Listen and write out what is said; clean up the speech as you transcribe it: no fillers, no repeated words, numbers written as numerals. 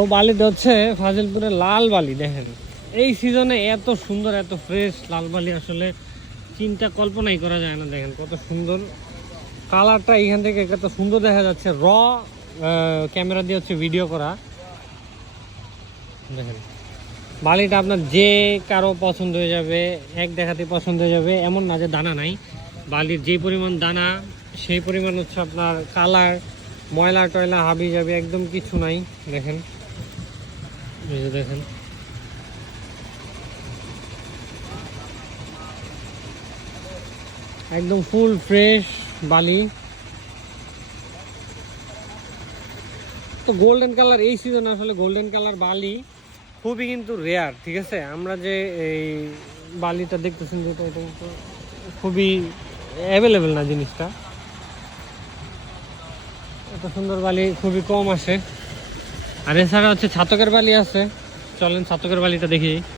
ও বালিটা হচ্ছে ফাজিলপুরের লাল বালি। দেখেন এই সিজনে এত সুন্দর এত ফ্রেশ লাল বালি আসলে চিন্তা কল্পনাই করা যায় না। দেখেন কত সুন্দর কালারটা, এখান থেকে কত সুন্দর দেখা যাচ্ছে। ক্যামেরা দিয়ে হচ্ছে ভিডিও করা। দেখেন বালিটা আপনার যে কারো পছন্দ হয়ে যাবে, এক দেখাতে পছন্দ হয়ে যাবে এমন না যে দানা নাই। বালির যে পরিমাণ দানা সেই পরিমাণ হচ্ছে আপনার কালার, ময়লা টয়লা হাবি যাবে একদম কিছু নাই। দেখেন এই যে দেখেন একদম ফুল ফ্রেশ বালি। তো গোল্ডেন কালার এই সিজনে আসলে গোল্ডেন কালার বালি খুবই কিন্তু রেয়ার, ঠিক আছে। আমরা যে এই বালিটা দেখতেছেন যেটা, এটা কিন্তু খুবই অ্যাভেলেবেল না জিনিসটা। এত সুন্দর বালি খুবই কম আসে। আর এছাড়া হচ্ছে ছাতকের বালি আছে, চলেন ছাতকের বালিটা দেখি।